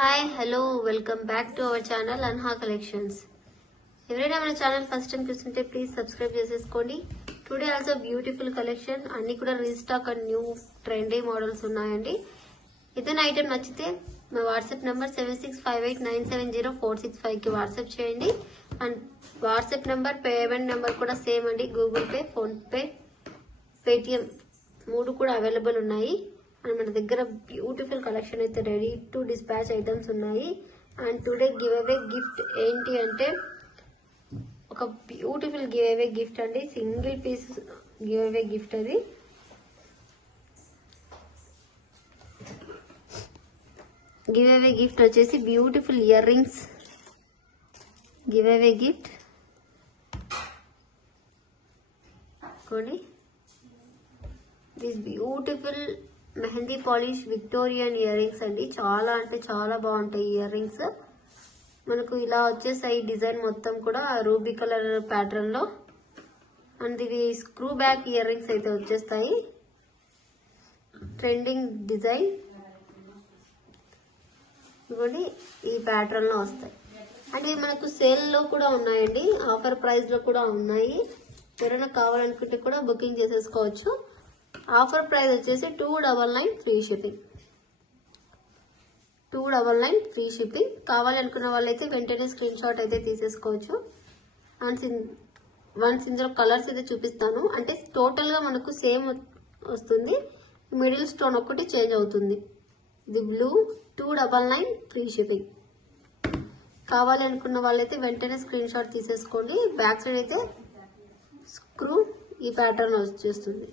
Hi hello welcome back to our channel Anha collections. ఎవరైనా మన channel first time చూస్తుంటే please subscribe చేసేసుకోండి. Today also beautiful collection, అన్ని కూడా restock and new trendy models ఉన్నాయండి. ఏదైనా ఐటమ్ నచ్చితే మా వాట్సాప్ నెంబర్ 7658970465 కి వాట్సాప్ చేయండి. And WhatsApp number payment number కూడా సేమ్ అండి. Google Pay, PhonePe, Paytm 3 కూడా అవైలబుల్ ఉన్నాయి. అండ్ మన దగ్గర బ్యూటిఫుల్ కలెక్షన్ అయితే రెడీ టు డిస్పాచ్ ఐటమ్స్ ఉన్నాయి. And today give away gift ఏంటి అంటే ఒక బ్యూటిఫుల్ గివ్ అవే గిఫ్ట్ అండి. Single piece give away gift అది. గివ్ అవే గిఫ్ట్ వచ్చేసి beautiful earrings give away gift చూడండి. This beautiful mehndi polish Victorian earrings అండి. చాలా అంటే చాలా బాగుంటాయి ఇయర్ రింగ్స్. మనకు ఇలా వచ్చేసాయి డిజైన్ మొత్తం కూడా రూబీ కలర్ ప్యాటర్న్ లో. అండ్ ఇవి స్క్రూ బ్యాక్ ఇయర్ రింగ్స్ అయితే వచ్చేస్తాయి. ట్రెండింగ్ డిజైన్ ఇవ్వండి, ఈ ప్యాటర్న్ లో వస్తాయి. అండ్ ఇవి మనకు సేల్ లో కూడా ఉన్నాయండి, ఆఫర్ ప్రైస్ లో కూడా ఉన్నాయి. ఎవరైనా కావాలనుకుంటే కూడా బుకింగ్ చేసేసుకోవచ్చు. ఆఫర్ ప్రైస్ వచ్చేసి 299 ఫ్రీ షిప్పింగ్. 299 free shipping. కావాలనుకున్న వాళ్ళైతే వెంటనే స్క్రీన్ షాట్ అయితే తీసేసుకోవచ్చు. వన్స్ ఇందులో కలర్స్ అయితే చూపిస్తాను. అంటే టోటల్ గా మనకు సేమ్ వస్తుంది, మిడిల్ స్టోన్ ఒకటి చేంజ్ అవుతుంది. ఇది బ్లూ. 299 free shipping. కావాలి అనుకున్న వాళ్ళైతే వెంటనే స్క్రీన్ షాట్ తీసేసుకోండి. బ్యాక్ సైడ్ అయితే స్క్రూ ఈ ప్యాటర్న్ వచ్చేస్తుంది.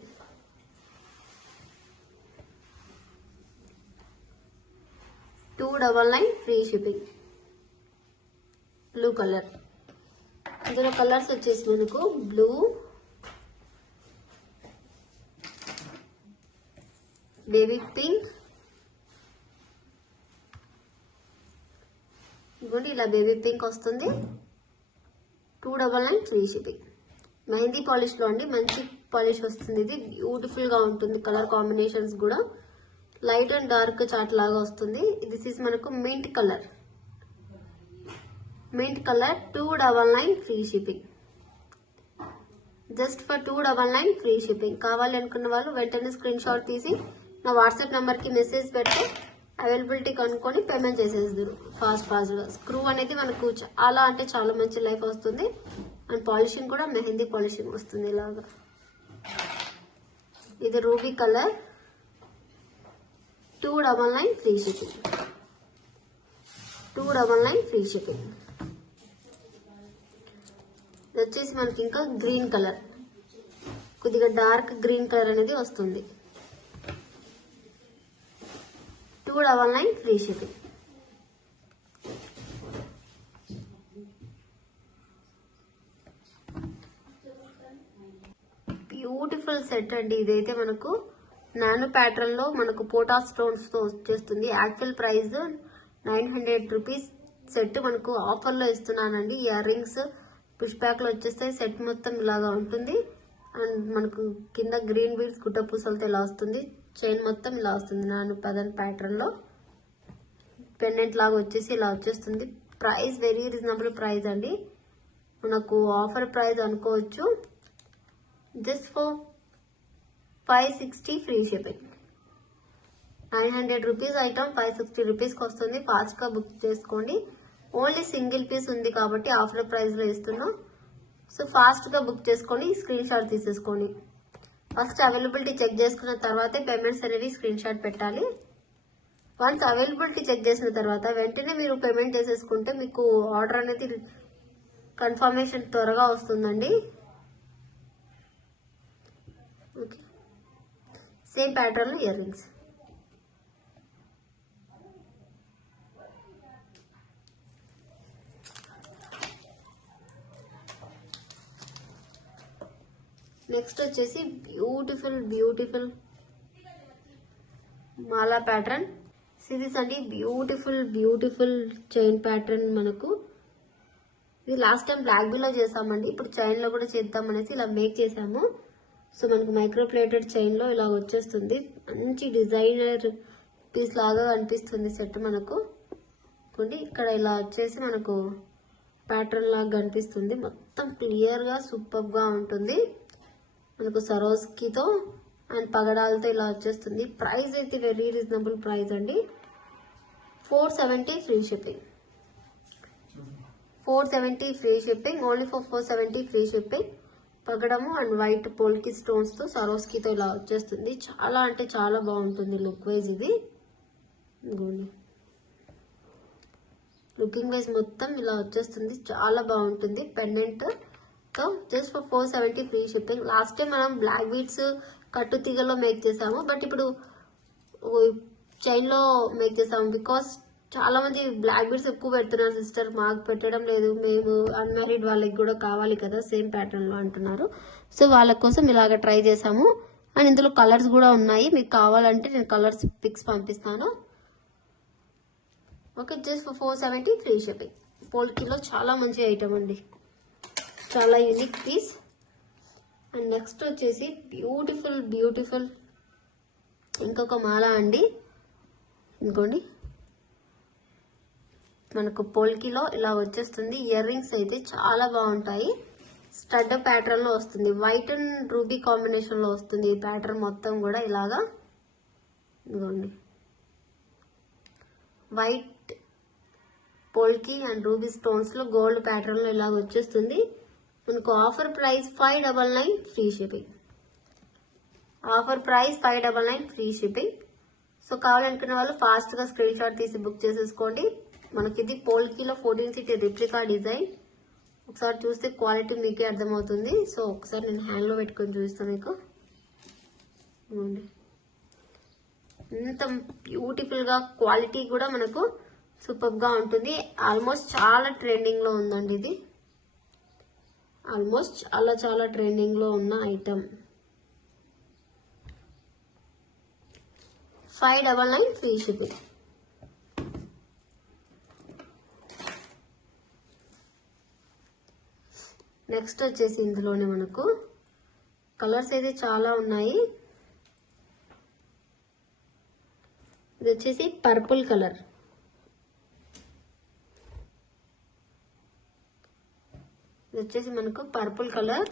299 ఫ్రీ షిప్పింగ్. Blue colour. ఇందులో కలర్స్ వచ్చేసి మనకు బ్లూ, బేబీ పింక్, ఇదిగోండి ఇలా బేబీ పింక్ వస్తుంది. 299 ఫ్రీ షిప్పింగ్. మెహందీ పాలిష్ లో అండి, మంచి పాలిష్ వస్తుంది. ఇది బ్యూటిఫుల్ గా ఉంటుంది. కలర్ కాంబినేషన్స్ కూడా లైట్ అండ్ డార్క్ చాట్ లాగా వస్తుంది. దిస్ ఈస్ మనకు mint colour. 299 free shipping. Just for 299 free shipping. కావాలి అనుకున్న వాళ్ళు వెంటనే స్క్రీన్ షాట్ తీసి నా వాట్సాప్ నెంబర్ కి మెసేజ్ పెడితే అవైలబిలిటీ కనుక్కొని పేమెంట్ చేసేస్తారు ఫాస్ట్ గా. స్క్రూ అనేది మనకు చాలా అంటే చాలా మంచి లైఫ్ వస్తుంది. అండ్ పాలిషింగ్ కూడా మెహందీ పాలిషింగ్ వస్తుంది ఇలాగా. ఇది ruby colour. 299 free shipping. 299 free shipping. ఇది వచ్చేసి మనకి ఇంకా గ్రీన్ కలర్, కొద్దిగా డార్క్ గ్రీన్ కలర్ అనేది వస్తుంది. 299 ఫ్రీ షిప్పింగ్. బ్యూటిఫుల్ సెట్ అండి. ఇదైతే మనకు నానో ప్యాటర్న్ లో మనకు పోటా స్టోన్స్ తో వచ్చేస్తుంది. Actual price 900 rupees. సెట్ మనకు ఆఫర్ లో ఇస్తున్నానండి. ఇయర్ రింగ్స్ పుష్ బ్యాక్ లో వచ్చేస్తాయి. సెట్ మొత్తం ఇలాగా ఉంటుంది. అండ్ మనకు కింద గ్రీన్ బీడ్స్ గుట్ట పూసలతో ఇలా వస్తుంది. చైన్ మొత్తం ఇలా వస్తుంది నానో ప్యాటర్న్ లో. పెండెంట్ లాగా వచ్చేసి ఇలా వచ్చేస్తుంది. ప్రైస్ వెరీ రీజనబుల్ ప్రైస్ అండి. మనకు ఆఫర్ ప్రైస్ అనుకోవచ్చు. Just for 560 free shipping. 900 rupees item 560 రూపీస్కి వస్తుంది. ఫాస్ట్ గా బుక్ చేసుకోండి. ఓన్లీ సింగిల్ పీస్ ఉంది కాబట్టి ఆఫర్ ప్రైస్ లో ఇస్తున్నాం. సో ఫాస్ట్ గా బుక్ చేసుకొని స్క్రీన్ షాట్ తీసేసుకోండి. ఫస్ట్ అవైలబిలిటీ చెక్ చేసుకున్న తర్వాతే పేమెంట్స్ అనేవి స్క్రీన్ షాట్ పెట్టాలి. వన్స్ అవైలబిలిటీ చెక్ చేసిన తర్వాత వెంటనే మీరు పేమెంట్ చేసేసుకుంటే మీకు ఆర్డర్ అనేది కన్ఫర్మేషన్ త్వరగా వస్తుందండి. ఓకే, సేమ్ ప్యాటర్న్ లో ఇయర్ రింగ్స్. నెక్స్ట్ వచ్చేసి బ్యూటిఫుల్ మాలా ప్యాటర్న్ సిరీస్ అండి. Beautiful chain pattern. మనకు ఇది లాస్ట్ టైం బ్లాక్ బీ లో చేసామండి, ఇప్పుడు చైన్ లో కూడా చేద్దాం అనేసి ఇలా మేక్ చేసాము. సో మనకు మైక్రో ప్లేటెడ్ చైన్ లో ఇలా వచ్చేస్తుంది. మంచి డిజైనర్ పీస్ లాగా అనిపిస్తుంది సెట్ మనకు. చూడండి ఇక్కడ ఇలా వచ్చేసి మనకు ప్యాటర్న్ లాగా కనిపిస్తుంది. మొత్తం క్లియర్గా సూపర్గా ఉంటుంది. మనకు సరోస్కితో అండ్ పగడాలతో ఇలా వచ్చేస్తుంది. ప్రైస్ అయితే వెరీ రీజనబుల్ ప్రైస్ అండి. 470 free shipping. 470 free shipping. Only for 470 free shipping. పగడము అండ్ వైట్ పోల్కి స్టోన్స్ తో సరోస్కితో ఇలా వచ్చేస్తుంది. చాలా అంటే చాలా బాగుంటుంది లుక్ వైజ్. ఇది లుకింగ్ వైజ్ మొత్తం ఇలా వచ్చేస్తుంది. చాలా బాగుంటుంది. పెండెంట్ తో just for 470 free shipping. Last time మనం బ్లాక్ బీడ్స్ కట్టు తీగలో మేక్ చేసాము, బట్ ఇప్పుడు చైన్ లో మేక్ చేసాము. బికాస్ చాలా మంది బ్లాక్ బీడ్స్ ఎక్కువ పెడుతున్నారు సిస్టర్, మాకు పెట్టడం లేదు, మేము అన్మ్యారీడ్ వాళ్ళకి కూడా కావాలి కదా సేమ్ ప్యాటర్న్ లో అంటున్నారు. సో వాళ్ళ కోసం ఇలాగ ట్రై చేసాము. అండ్ ఇందులో కలర్స్ కూడా ఉన్నాయి. మీకు కావాలంటే నేను కలర్స్ పిక్స్ పంపిస్తాను. Okay, just for 470 free shipping. పోల్కీలో చాలా మంచి ఐటమ్ అండి, చాలా యూనిక్ పీస్. అండ్ నెక్స్ట్ వచ్చేసి బ్యూటిఫుల్ బ్యూటిఫుల్ ఇంకొక మాల అండి. ఇంకోండి మనకు పోల్కీలో ఇలా వచ్చేస్తుంది. ఇయర్ రింగ్స్ అయితే చాలా బాగుంటాయి. స్టడ్ ప్యాటర్న్ లో వస్తుంది. వైట్ అండ్ రూబీ కాంబినేషన్ లో వస్తుంది. ఈ ప్యాటర్న్ మొత్తం కూడా ఇలాగా ఇదిగోండి white polki and ruby stones లో గోల్డ్ ప్యాటర్న్ లో ఇలాగ వచ్చేస్తుంది. మనకు offer price 599 free shipping. Offer price 599 free shipping. So కావాలనుకున్న వాళ్ళు ఫాస్ట్ గా స్క్రీన్ షాట్ తీసి బుక్ చేసేసుకోండి. మనకి ఇది పోల్కీలో 14 సీట్ రిప్లికా డిజైన్. ఒకసారి చూస్తే క్వాలిటీ మీకే అర్థమవుతుంది. సో ఒకసారి నేను హ్యాండ్ లో పెట్టుకొని చూపిస్తాను మీకు. ఎంత బ్యూటిఫుల్ గా, క్వాలిటీ కూడా మనకు సూపర్ గా ఉంటుంది. ఆల్మోస్ట్ చాలా ట్రెండింగ్ లో ఉందండి ఇది. ఆల్మోస్ట్ చాలా ట్రెండింగ్ లో ఉన్న ఐటమ్. 599 free shipping. నెక్స్ట్ వచ్చేసి ఇందులోనే మనకు కలర్స్ అయితే చాలా ఉన్నాయి. ఇది వచ్చేసి పర్పుల్ కలర్. ఇది వచ్చేసి మనకు పర్పుల్ కలర్.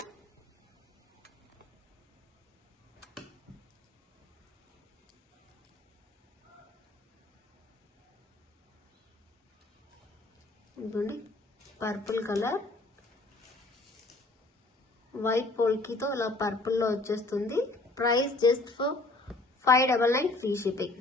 ఇదిగోండి పర్పుల్ కలర్ వైట్ పోల్కీతో ఇలా పర్పుల్ లో వచ్చేస్తుంది. Price just for 599 free shipping.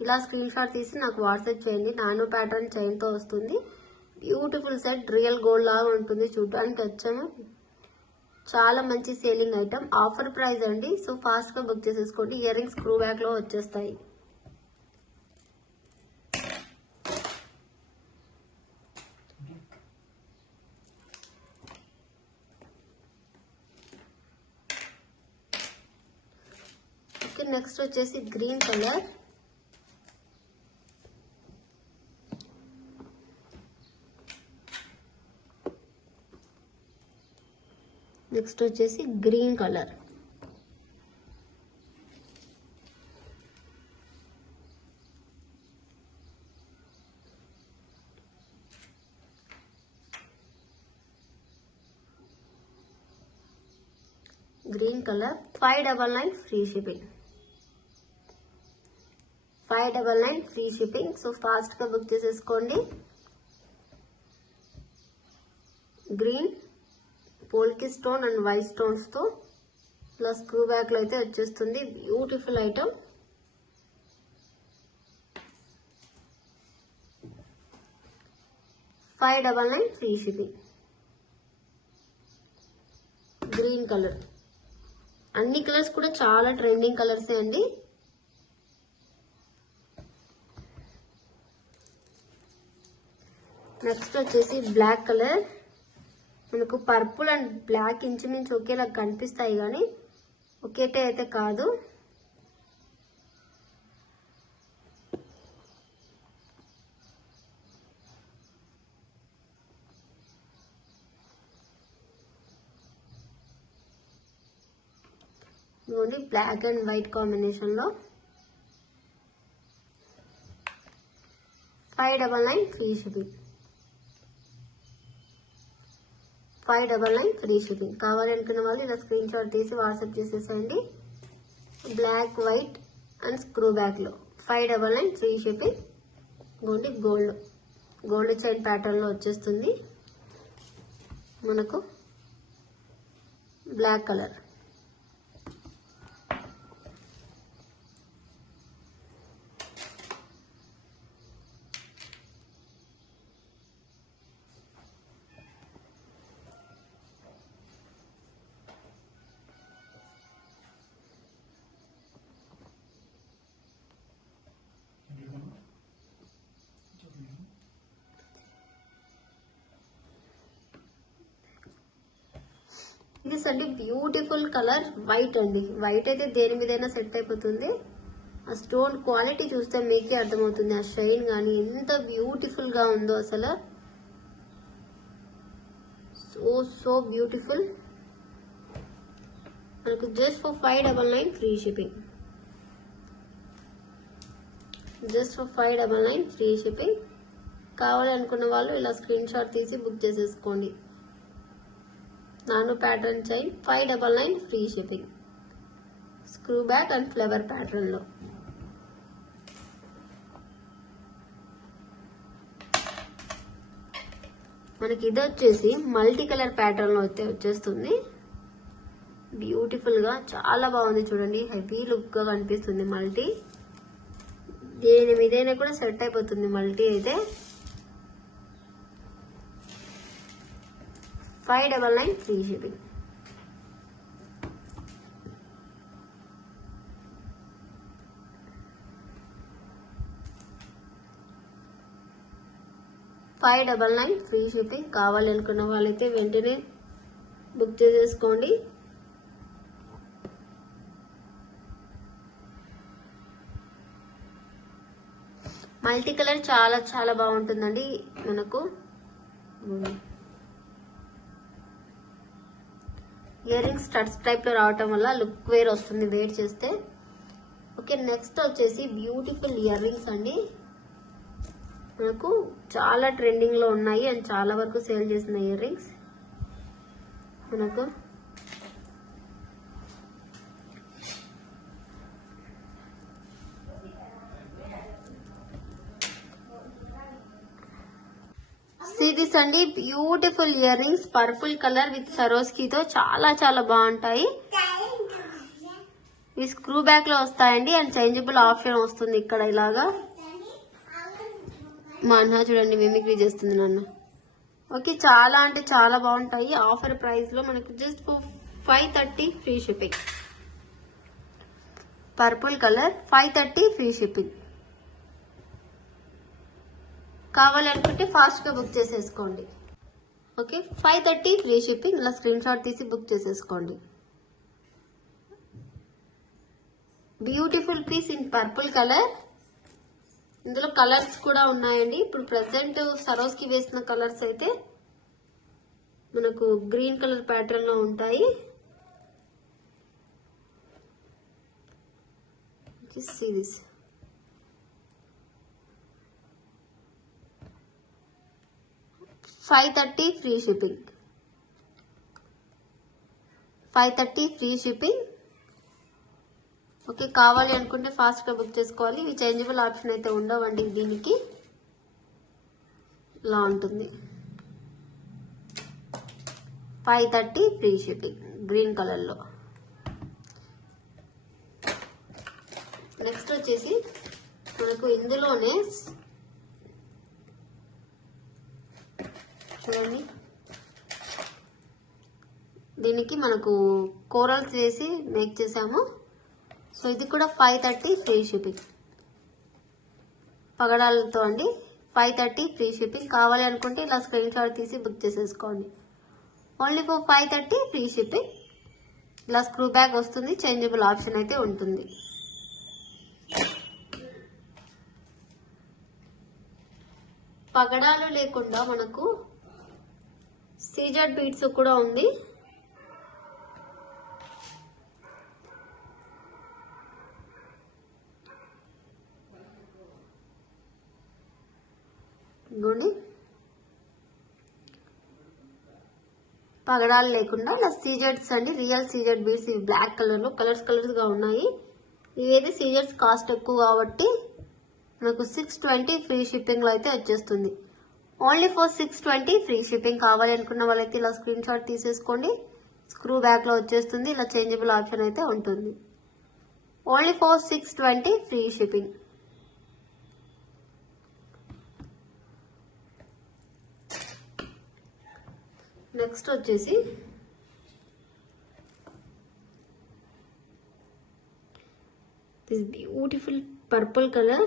ఇలా స్క్రీన్ షాట్ తీసి నాకు వాట్సాప్ చేయండి. నానో ప్యాటర్న్ చైన్ తో వస్తుంది. బ్యూటిఫుల్ సెట్, రియల్ గోల్డ్ లాగా ఉంటుంది. చూడడానికి వచ్చాము. చాలా మంచి సేలింగ్ ఐటమ్. ఆఫర్ ప్రైస్ అండి. సో ఫాస్ట్ గా బుక్ చేసేసుకోండి. ఇయర్ రింగ్స్ స్క్రూ బ్యాక్ లో వచ్చేస్తాయి. ఓకే, నెక్స్ట్ వచ్చేసి గ్రీన్ కలర్. నెక్స్ట్ వచ్చేసి green colour. Green colour 599 free shipping. 599 free shipping. So fast గా బుక్ చేసేసుకోండి. Green polki stone and white stones తో ఇలా స్క్రూ బ్యాక్ లో అయితే వచ్చేస్తుంది. Beautiful item. $599 free shipping. Green colour. అన్ని కలర్స్ కూడా చాలా ట్రెండింగ్ కలర్స్ అండి. నెక్స్ట్ వచ్చేసి బ్లాక్ కలర్. మనకు పర్పుల్ అండ్ బ్లాక్ ఇంచుమించు ఒకేలా కనిపిస్తాయి కానీ ఒకేటే అయితే కాదు. ఇదిగోండి బ్లాక్ అండ్ వైట్ కాంబినేషన్లో 599 ఫ్రీ షిప్పింగ్. 599 free shipping. కావాలి అనుకున్న వాళ్ళు ఇలా స్క్రీన్ షాట్ తీసి వాట్సాప్ చేసేసేయండి. బ్లాక్ వైట్ అండ్ స్క్రూ బ్యాక్లో 599 ఫ్రీ షిప్పింగ్. ఇదిగోండి గోల్డ్ చైన్ ప్యాటర్న్లో వచ్చేస్తుంది మనకు బ్లాక్ కలర్. ఇది అండి బ్యూటిఫుల్ కలర్ వైట్ అండి. వైట్ అయితే దేని మీదైనా సెట్ అయిపోతుంది. ఆ స్టోన్ క్వాలిటీ చూస్తే మీకే అర్థమవుతుంది. ఆ షైన్ కానీ ఎంత బ్యూటిఫుల్ గా ఉందో అసలు. So beautiful. మనకు just for 599 free shipping. Just for 599 free shipping. కావాలనుకున్న వాళ్ళు ఇలా స్క్రీన్ షాట్ తీసి బుక్ చేసేసుకోండి. నాను pattern chain 599 free shipping. Screw back and flower pattern లో. మనకి ఇది వచ్చేసి మల్టీ కలర్ ప్యాటర్న్ లో అయితే వచ్చేస్తుంది. బ్యూటిఫుల్ గా చాలా బాగుంది చూడండి. హెవీ లుక్ గా కనిపిస్తుంది మల్టీ. దేని మీదైనా కూడా సెట్ అయిపోతుంది మల్టీ అయితే. 599 ఫ్రీ షిప్పింగ్. $599 free shipping. కావాలనుకున్న వాళ్ళైతే వెంటనే బుక్ చేసేసుకోండి. మల్టీ కలర్ చాలా చాలా బాగుంటుందండి. మనకు ఇయర్ రింగ్స్ స్టడ్స్ టైప్ లో రావటం వల్ల లుక్ వేర్ వస్తుంది వేర్ చేస్తే. ఓకే, నెక్స్ట్ వచ్చేసి బ్యూటిఫుల్ ఇయర్ రింగ్స్ అండి. మనకు చాలా ట్రెండింగ్ లో ఉన్నాయి అండ్ చాలా వరకు సేల్ చేసిన ఇయర్ రింగ్స్. మనకు దిస్ అండి beautiful earrings. Purple colour with సరోస్కీతో చాలా చాలా బాగుంటాయి. ఈ స్క్రూ బ్యాక్ లో వస్తాయండి అండ్ చేంజబుల్ ఆప్షన్ వస్తుంది ఇక్కడ ఇలాగా. మా అన్న చూడండి మిమిక్రీ చేస్తుంది నన్ను. ఓకే, చాలా అంటే చాలా బాగుంటాయి. ఆఫర్ ప్రైస్ లో మనకు just 530 free shipping. Purple colour 530 free shipping. కావాలనుకుంటే ఫాస్ట్ గా బుక్ చేసేసుకోండి. Okay, 530 free shipping. ఇలా స్క్రీన్ షాట్ తీసి బుక్ చేసేసుకోండి. Beautiful piece in purple colour. ఇందులో కలర్స్ కూడా ఉన్నాయండి. ఇప్పుడు ప్రెసెంట్ సరోస్కి వేసిన కలర్స్ అయితే మనకు గ్రీన్ కలర్ ప్యాటర్న్ లో ఉంటాయి. See this. $530 free shipping. 530 free shipping. Okay, కావాలి అనుకుంటే ఫాస్ట్ గా బుక్ చేసుకోవాలి. ఇవి చేంజబుల్ ఆప్షన్ అయితే ఉండవండి. దీనికి ఇలా ఉంటుంది. 530 ఫ్రీ షిప్పింగ్ గ్రీన్ కలర్ లో. నెక్స్ట్ వచ్చేసి మనకు ఇందులోనే చూడండి, దీనికి మనకు కోరల్స్ వేసి మేక్ చేసాము. సో ఇది కూడా 530 ఫ్రీ షిప్పింగ్. పగడాలతో అండి. 530 ఫ్రీ షిప్పింగ్. కావాలి అనుకుంటే ఇలా స్క్రీన్ షాట్ తీసి బుక్ చేసేసుకోండి. Only for 530 free shipping. ఇలా స్క్రూ బ్యాగ్ వస్తుంది. చేంజబుల్ ఆప్షన్ అయితే ఉంటుంది. పగడాలు లేకుండా మనకు సీజెడ్ బీడ్స్ కూడా ఉంది. పగడాలు లేకుండా ఇలా సీజెడ్స్ అండి, రియల్ సీజెడ్ బీడ్స్. ఇవి బ్లాక్ కలర్లో కలర్స్ గా ఉన్నాయి. ఇవేది సీజెడ్స్ కాస్ట్ ఎక్కువ కాబట్టి మనకు 620 ఫ్రీ షిప్పింగ్లో అయితే వచ్చేస్తుంది. Only for 620 free shipping. కావాలి అనుకున్న వాళ్ళైతే ఇలా స్క్రీన్ షాట్ తీసేసుకోండి. స్క్రూ బ్యాక్ లో వచ్చేస్తుంది. ఇలా చేంజబుల్ ఆప్షన్ అయితే ఉంటుంది. Only for 620 free shipping. Next వచ్చేసి this beautiful purple colour.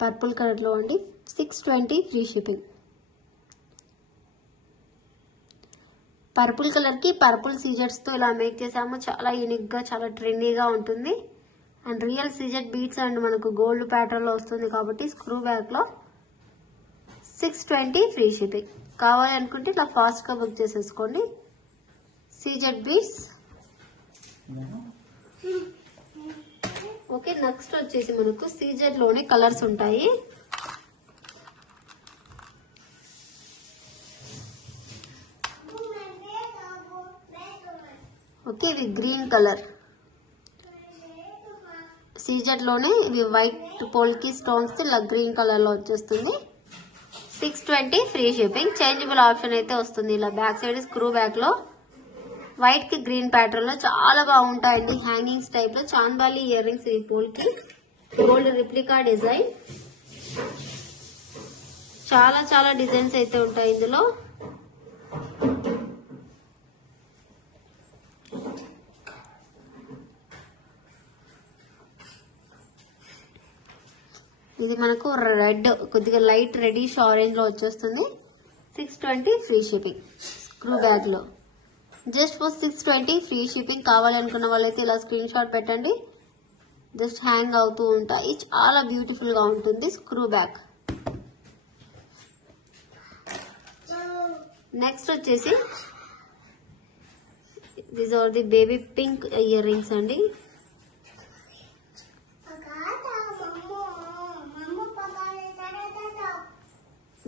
Purple కలర్లో అండి, 620 ఫ్రీ షిప్పింగ్. పర్పుల్ కలర్కి పర్పుల్ సీజెడ్స్తో ఇలా మేక్ చేసాము. చాలా యూనిక్గా, చాలా ట్రెండీగా ఉంటుంది. And real CZ beads and మనకు గోల్డ్ ప్యాటర్న్లో వస్తుంది కాబట్టి స్క్రూ బ్యాక్లో 620 ఫ్రీ షిప్పింగ్. కావాలి అనుకుంటే ఇట్లా ఫాస్ట్గా బుక్ చేసేసుకోండి. CZ beats. ఓకే, నెక్స్ట్ వచ్చేసి మనకు సీజెడ్ లోనే కలర్స్ ఉంటాయి. ఓకే, ఇది గ్రీన్ కలర్. సీజెడ్ లోనే ఇవి వైట్ పోల్కి స్టోన్స్ ఇలా గ్రీన్ కలర్ లో వచ్చేస్తుంది. 620 ఫ్రీ షిప్పింగ్. చేంజబుల్ ఆప్షన్ అయితే వస్తుంది. ఇలా బ్యాక్ సైడ్ స్క్రూ బ్యాక్ లో వైట్ కి గ్రీన్ ప్యాటర్న్ లో చాలా బాగుంటాయండి. హ్యాంగింగ్స్ టైప్ లో చాందాలి ఇయర్ రింగ్స్. ఈ పోల్ కి గోల్డ్ రిప్లికా డిజైన్. చాలా డిజైన్స్ అయితే ఉంటాయి ఇందులో. ఇది మనకు రెడ్, కొద్దిగా లైట్ రెడిష్ ఆరెంజ్ లో వచ్చేస్తుంది. 620 ఫ్రీ షిప్పింగ్. స్క్రూ బ్యాగ్ లో జస్ట్ ఫర్ 620 ఫ్రీ షిప్పింగ్. కావాలనుకున్న వాళ్ళైతే ఇలా స్క్రీన్ షాట్ పెట్టండి. జస్ట్ హ్యాంగ్ అవుతూ ఉంటాయి. చాలా బ్యూటిఫుల్ గా ఉంటుంది స్క్రూ బ్యాగ్. నెక్స్ట్ వచ్చేసి these are the baby pink earrings అండి.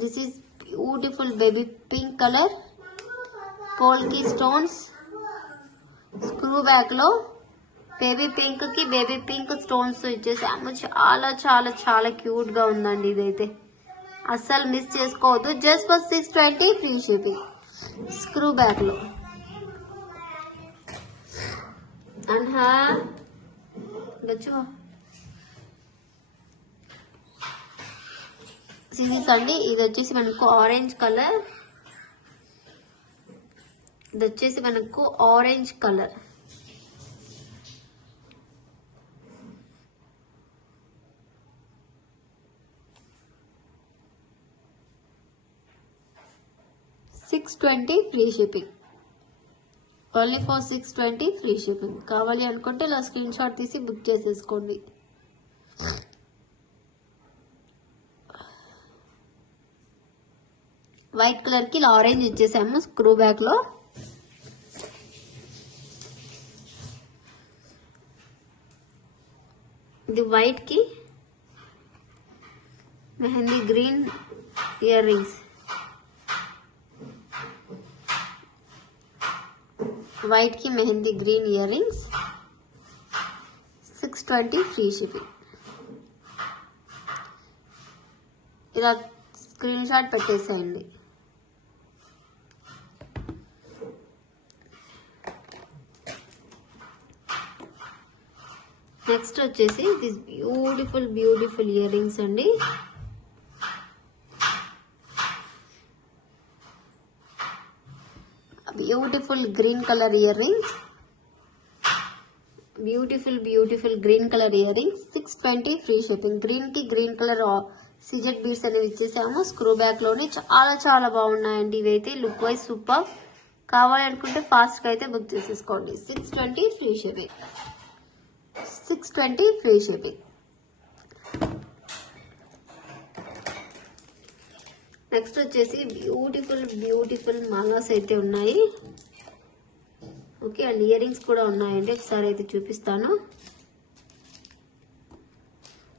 This is beautiful baby pink colour. Polki stones. Screw back లో బేబీ పింక్ కి బేబీ పింక్ స్టోన్స్ ఇచ్చేసాము. చాలా క్యూట్ గా ఉందండి. ఇదైతే అస్సలు మిస్ చేసుకోవద్దు. Just for 620 free shipping. Screw back లో అండ్ సిరీస్ అండి. ఇది వచ్చేసి మనకు ఆరెంజ్ కలర్. ఇది వచ్చేసి మనకు orange colour. $620 free shipping. Only for 620 free shipping. కావాలి అనుకుంటే ఇలా స్క్రీన్ షాట్ తీసి బుక్ చేసేసుకోండి. వైట్ కలర్ కి ఇలా ఆరెంజ్ ఇచ్చేసాము స్క్రూ బ్యాక్ లో. ఇది వైట్ కి mehndi green earrings. White కి mehndi green earrings. 620 free shipping. ఇలా స్క్రీన్ షాట్ పెట్టేసేయండి. నెక్స్ట్ వచ్చేసి దిస్ బ్యూటిఫుల్ ఇయర్ రింగ్స్ అండి. Beautiful green colour earrings. Beautiful green colour earrings. 620 free shipping. Green కి green colour CZ beads అనేవి ఇచ్చేసాము screw back లోనే. చాలా బాగున్నాయండి. ఇవైతే లుక్ వైజ్ సూపర్. కావాలనుకుంటే ఫాస్ట్ గా అయితే బుక్ చేసేసుకోండి. 620 free shipping. 620 free shipping. Next వచ్చేసి బ్యూటిఫుల్ మాలాస్ అయితే ఉన్నాయి. ఓకే, అండ్ ఇయర్ రింగ్స్ కూడా ఉన్నాయండి. ఒకసారి అయితే చూపిస్తాను.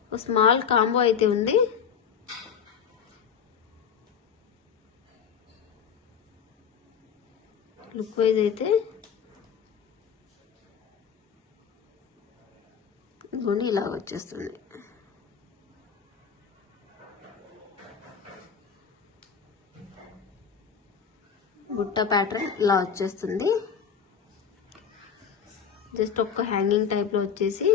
ఒక స్మాల్ కాంబో అయితే ఉంది. లుక్ వైజ్ అయితే ఇదిగోండి ఇలా వచ్చేస్తుంది. బుట్ట ప్యాటర్న్ ఇలా వచ్చేస్తుంది. జస్ట్ ఒక్క హ్యాంగింగ్ టైప్లో వచ్చేసి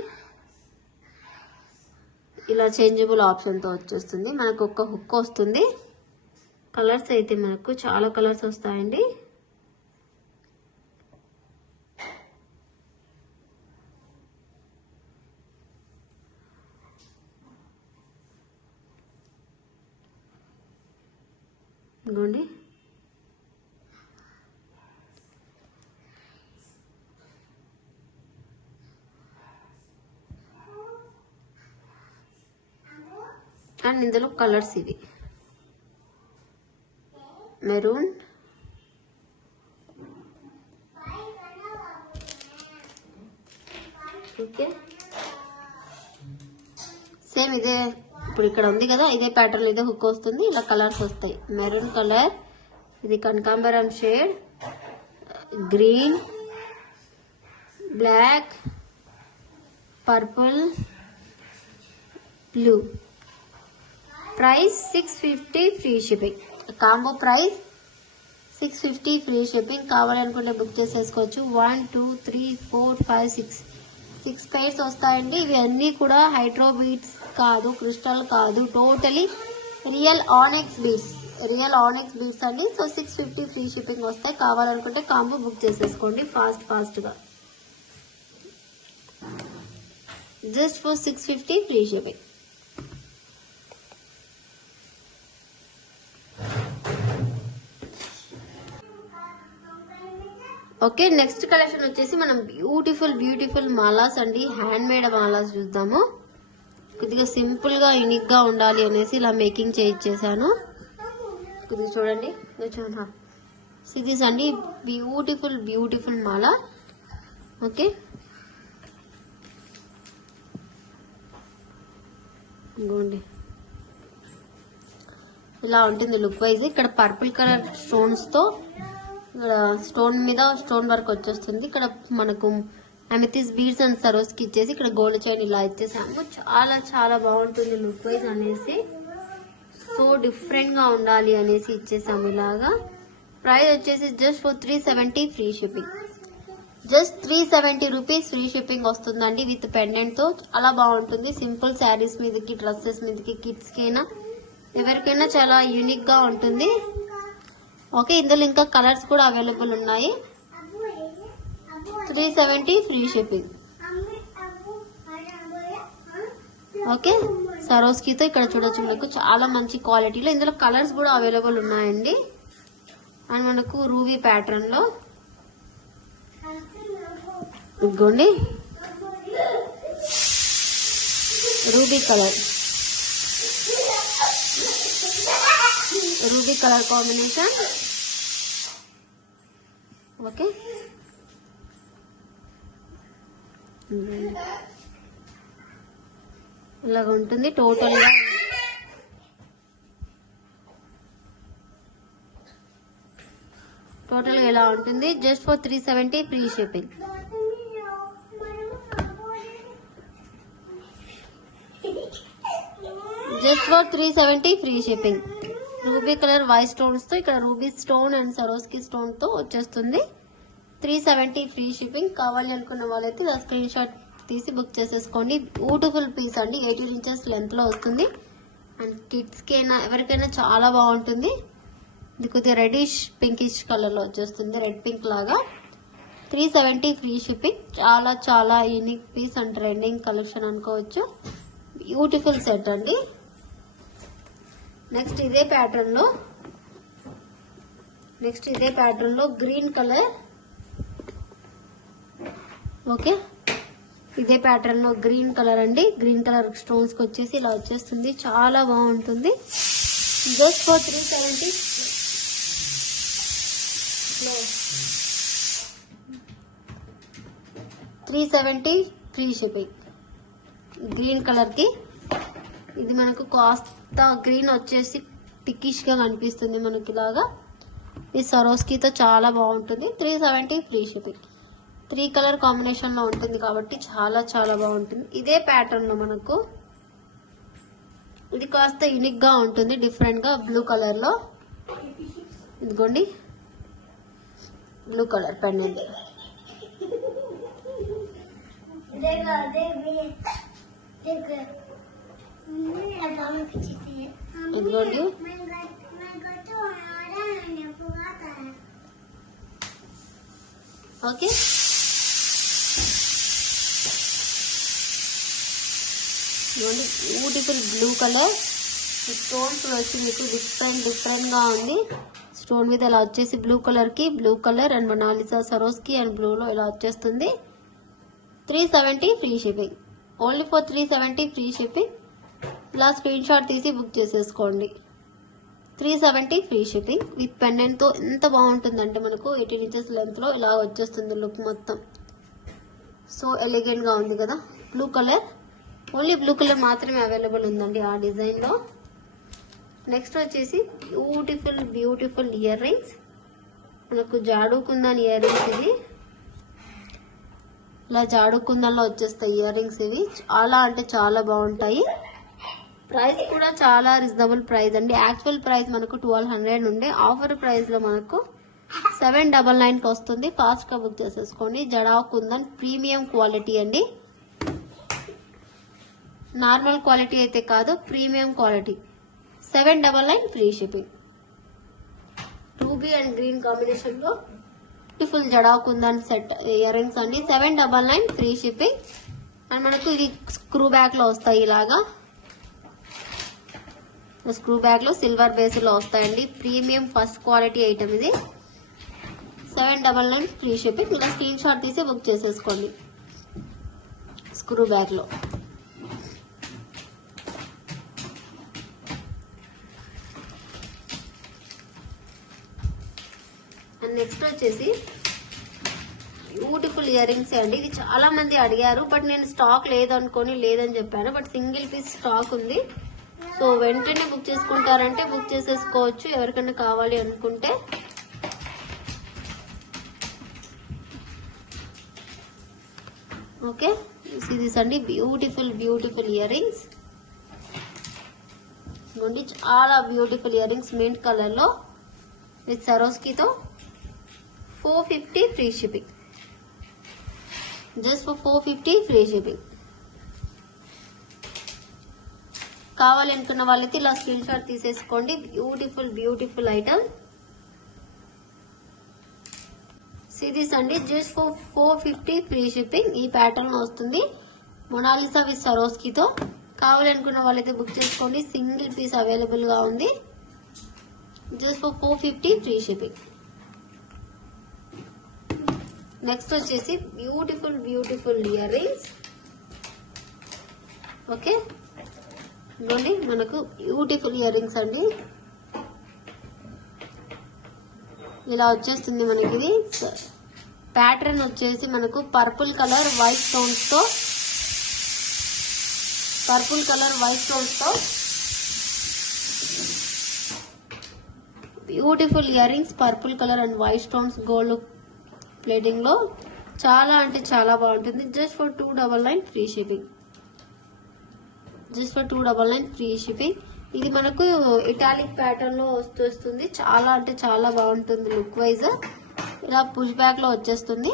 ఇలా చేంజబుల్ ఆప్షన్తో వచ్చేస్తుంది. మనకు ఒక్క హుక్ వస్తుంది. కలర్స్ అయితే మనకు చాలా కలర్స్ వస్తాయండి. ఇదిగోండి అండ్ ఇందులో కలర్స్ ఇవి మెరూన్, ఓకే సేమ్ ఇదే ఇప్పుడు ఇక్కడ ఉంది కదా, ఇదే ప్యాటర్న్ ఇదే హుక్ వస్తుంది. ఇలా కలర్స్ వస్తాయి. మెరూన్ కలర్, ఇది కనకాంబరం shade, green, black, purple, blue. Price 650 free shipping. Combo price 650 free shipping. కావాలనుకుంటే బుక్ చేసేసుకోవచ్చు. 1 2 3 4 5 6 పైర్స్ వస్తాయండి. ఇవి అన్నీ కూడా హైడ్రో బీడ్స్ కాదు, క్రిస్టల్ కాదు, టోటలీ రియల్ ఆనెక్స్ బీడ్స్ అండి. సో 650 ఫ్రీ షిప్పింగ్ వస్తాయి. కావాలనుకుంటే కాంబో బుక్ చేసేసుకోండి ఫాస్ట్గా. Just for 650 free shipping. Okay, next collection వచ్చేసి మనం బ్యూటిఫుల్ మాలాస్ అండి. హ్యాండ్ మేడ్ మాలాస్ చూద్దాము. కొద్దిగా సింపుల్ గా యూనిక్ గా ఉండాలి అనేసి ఇలా మేకింగ్ చేయించేసాను. కొద్దిగా చూడండి. సిరీస్ అండి, బ్యూటిఫుల్ మాల. ఓకే, ఇంకోండి ఇలా ఉంటుంది లుక్ వైజ్. ఇక్కడ పర్పుల్ కలర్ స్టోన్స్ తో ఇక్కడ స్టోన్ మీద స్టోన్ వర్క్ వచ్చేస్తుంది. ఇక్కడ మనకు అమెథిస్ బీడ్స్ అండ్ సరోస్ కి ఇచ్చేసి ఇక్కడ గోల్డ్ చైన్ ఇలా ఇచ్చేసాము. చాలా బాగుంటుంది లుక్ వైజ్ అనేసి. సో డిఫరెంట్ గా ఉండాలి అనేసి ఇచ్చేసాము ఇలాగా. ప్రైస్ వచ్చేసి just for 370 free shipping. Just 370 rupees free shipping వస్తుందండి విత్ పెండెంట్ తో. చాలా బాగుంటుంది. సింపుల్ శారీస్ మీదకి, డ్రెస్సెస్ మీదకి, కిడ్స్ కైనా ఎవరికైనా చాలా యూనిక్ గా ఉంటుంది. ఓకే, ఇందులో ఇంకా కలర్స్ కూడా అవైలబుల్ ఉన్నాయి. 370 ఫ్రీ షిప్పింగ్. ఓకే, సరోస్కితో ఇక్కడ చూడొచ్చు మనకు చాలా మంచి క్వాలిటీలో. ఇందులో కలర్స్ కూడా అవైలబుల్ ఉన్నాయండి. అండ్ మనకు రూబీ ప్యాటర్న్ లో ఇదిగోండి రూబీ కలర్ కాంబినేషన్. ఓకే, ఇలాగ ఉంటుంది టోటల్ గా. ఇలా ఉంటుంది. Just for 370 free shipping. Just for 370 free shipping. Ruby colour white stones తో, ఇక్కడ రూబీ స్టోన్ అండ్ సరోస్కి స్టోన్ తో వచ్చేస్తుంది. 370 ఫ్రీ షిప్పింగ్. కావాలి అనుకున్న వాళ్ళైతే స్క్రీన్ షాట్ తీసి బుక్ చేసేసుకోండి. బ్యూటిఫుల్ పీస్ అండి. 18 ఇంచెస్ లెంత్ లో వస్తుంది. అండ్ కిడ్స్ కైనా ఎవరికైనా చాలా బాగుంటుంది. ఇది కొద్దిగా రెడిష్ పింకిష్ కలర్ లో వచ్చేస్తుంది, రెడ్ పింక్ లాగా. 370 ఫ్రీ షిప్పింగ్. చాలా unique piece and trending collection అనుకోవచ్చు. బ్యూటిఫుల్ సెట్ అండి. నెక్స్ట్ ఇదే ప్యాటర్న్ లో గ్రీన్ కలర్. ఓకే, ఇదే ప్యాటర్న్ లో గ్రీన్ కలర్ అండి. గ్రీన్ కలర్ స్టోన్స్ కి వచ్చేసి ఇలా వచ్చేస్తుంది. చాలా బాగుంటుంది. Just for 370 free shipping. Green colour కి ఇది మనకు కాస్త గ్రీన్ వచ్చేసి టిక్కిష్ గా కనిపిస్తుంది మనకి ఇలాగా. ఇది సరోస్కీతో చాలా బాగుంటుంది. 370 ఫ్రీ షిప్పింగ్. 3 కలర్ కాంబినేషన్ లో ఉంటుంది కాబట్టి చాలా చాలా బాగుంటుంది. ఇదే ప్యాటర్న్ లో మనకు ఇది కాస్త యూనిక్ గా ఉంటుంది, డిఫరెంట్ గా బ్లూ కలర్ లో. ఇదిగోండి బ్లూ కలర్ పెండెంట్. ఇదిగోండి okay. Beautiful blue colour. Stones వచ్చి మీకు డిఫరెంట్ గా ఉంది. స్టోన్ మీద ఇలా వచ్చేసి బ్లూ కలర్ కి blue colour and Mona Lisa సరోస్కి and blue లో ఇలా వచ్చేస్తుంది. 370 free shipping. Only for 370 free shipping. ఇలా స్క్రీన్ షాట్ తీసి బుక్ చేసేసుకోండి. 370 ఫ్రీ షిప్పింగ్ విత్ పెండెంట్ తో ఎంత బాగుంటుందంటే మనకు 18 ఇంచెస్ లెంత్ లో ఇలా వచ్చేస్తుంది లుక్ మొత్తం. సో ఎలిగెంట్ గా ఉంది కదా. Blue colour, only blue colour మాత్రమే అవైలబుల్ ఉందండి ఆ డిజైన్ లో. నెక్స్ట్ వచ్చేసి బ్యూటిఫుల్ ఇయర్ రింగ్స్. మనకు జాడు కుందన్ ఇయర్ రింగ్స్. ఇది ఇలా జాడు కుందన్లో వచ్చేస్తాయి ఇయర్ రింగ్స్. ఇవి చాలా అంటే చాలా బాగుంటాయి. ప్రైస్ కూడా చాలా రీజనబుల్ ప్రైస్ అండి. యాక్చువల్ ప్రైస్ మనకు 1200 ఉండే, ఆఫర్ ప్రైస్ లో మనకు 799 కి వస్తుంది. ఫాస్ట్ గా బుక్ చేసేసుకోండి. జడా కుందన్ ప్రీమియం క్వాలిటీ అండి. నార్మల్ క్వాలిటీ అయితే కాదు, premium quality. 799 free shipping. Ruby and green combination లో beautiful jadau kundan set earrings అండి. 799 ఫ్రీ షిప్పింగ్. అండ్ మనకు ఇది స్క్రూ బ్యాక్ లో వస్తాయి ఇలాగా. స్క్రూ బ్యాగ్ లో సిల్వర్ బేస్ లో వస్తాయండి. ప్రీమియం ఫస్ట్ క్వాలిటీ ఐటమ్ ఇది. 799 ఫ్రీ షిప్పింగ్. ఇలా స్క్రీన్ షాట్ తీసి బుక్ చేసేసుకోండి. స్క్రూ బ్యాగ్ లో అండ్ నెక్స్ట్ వచ్చేసి బ్యూటిఫుల్ ఇయర్ రింగ్స్ అండి. ఇది చాలా మంది అడిగారు, బట్ నేను స్టాక్ లేదనుకొని లేదని చెప్పాను. బట్ సింగిల్ పీస్ స్టాక్ ఉంది. సో వెంటనే బుక్ చేసుకుంటారంటే బుక్ చేసేసుకోవచ్చు ఎవరికైనా కావాలి అనుకుంటే. ఓకే, ఇది అండి బ్యూటిఫుల్ ఇయర్ రింగ్స్. చాలా beautiful earrings mint colour లో విత్ సరోస్కీతో. 450 free shipping. Just for 450 free shipping. కావాలి అనుకున్న వాళ్ళకి ఇలా స్క్రీన్ షాట్ తీసేసుకోండి. Beautiful item. సిరీస్ అండి. Just for 450 free shipping. ఈ ప్యాటర్న్ వస్తుంది మొనాలిసా విత్ సరోస్కీతో. కావాలి అనుకున్న వాళ్ళైతే బుక్ చేసుకోండి. సింగిల్ పీస్ అవైలబుల్ గా ఉంది. Just for 450 free shipping. Next వచ్చేసి బ్యూటిఫుల్ ఇయర్ రింగ్స్. ఓకే, ఇదిగోండి మనకు బ్యూటిఫుల్ ఇయర్ రింగ్స్ అండి. ఇలా వచ్చేస్తుంది మనకి. ఇది ప్యాటర్న్ వచ్చేసి మనకు పర్పుల్ కలర్ వైట్ స్టోన్స్ తో beautiful earrings. Purple colour and white stones gold plating లో చాలా అంటే చాలా బాగుంటుంది. Just for 299 free shipping. Just for 299 free shipping. ఇది మనకు ఇటాలిక్ ప్యాటర్న్ లో వస్తుంది. చాలా అంటే చాలా బాగుంటుంది లుక్ వైజ్. ఇలా పుష్ బ్యాక్ లో వచ్చేస్తుంది.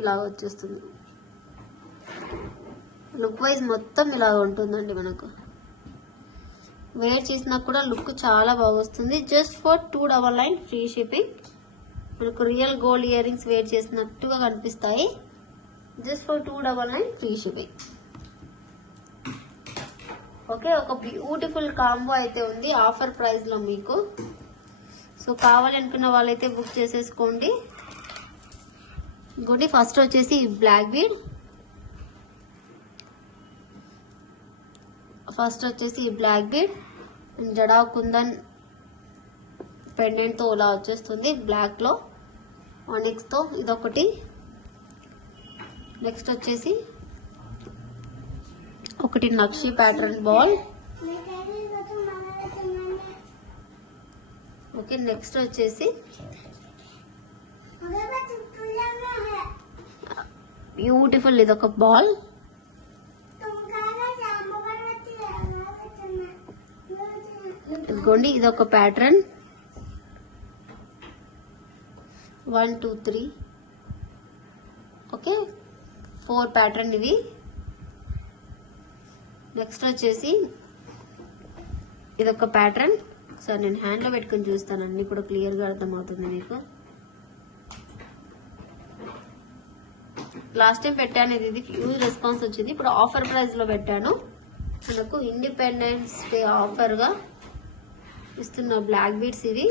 ఇలా వచ్చేస్తుంది లుక్ వైజ్ మొత్తం ఇలా ఉంటుందండి. మనకు వేర్ చేసినా కూడా లుక్ చాలా బాగా వస్తుంది. Just for 299 free shipping. మనకు real gold earrings wear చేసినట్టుగా కనిపిస్తాయి. Just for 299 free shipping. Okay, ఒక బ్యూటిఫుల్ కాంబో అయితే ఉంది ఆఫర్ ప్రైస్ లో మీకు. సో కావాలి అనుకున్న వాళ్ళైతే బుక్ చేసేసుకోండి. ఇంకోటి ఫస్ట్ వచ్చేసి black bead. Jada kundan pendant తో ఇలా వచ్చేస్తుంది బ్లాక్ లో ఆనిక్స్ తో. ఇదొకటి. నెక్స్ట్ వచ్చేసి ఒకటి నక్షి ప్యాటర్న్ బాల్. ఓకే, నెక్స్ట్ వచ్చేసి బ్యూటిఫుల్ ఇది ఒక బాల్. ఇదిగోండి ఇది ఒక ప్యాటర్న్. 1 2 3 ఓకే 4 ప్యాటర్న్ ఇవి. నెక్స్ట్ వచ్చేసి ఇదొక ప్యాటర్న్. సార్ నేను హ్యాండ్లో పెట్టుకుని చూస్తాను, అన్ని కూడా క్లియర్గా అర్థమవుతుంది మీకు. లాస్ట్ టైం పెట్టాను, ఇది హ్యూజ్ రెస్పాన్స్ వచ్చింది. ఇప్పుడు ఆఫర్ ప్రైస్ లో పెట్టాను. మనకు ఇండిపెండెన్స్ డే ఆఫర్ గా ఇస్తున్న బ్లాక్ బీడ్స్ ఇవి.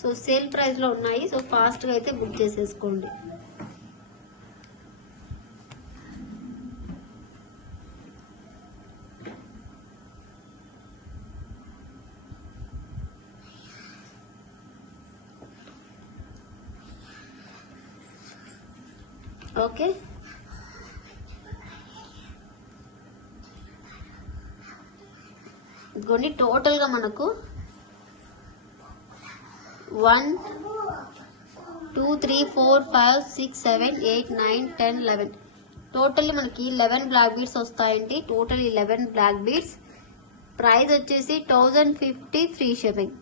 సో సేల్ ప్రైస్ లో ఉన్నాయి. సో ఫాస్ట్ గా అయితే బుక్ చేసేసుకోండి. ఓకే, ఇదిగోండి టోటల్ గా మనకు 1 2 3 4 5 6 7 8 9 10 11 టోటల్లీ మనకి 11 బ్లాక్ బీడ్స్ వస్తాయండి. Total 11 black beads. ప్రైస్ వచ్చేసి 1050 ఫ్రీ షిప్పింగ్.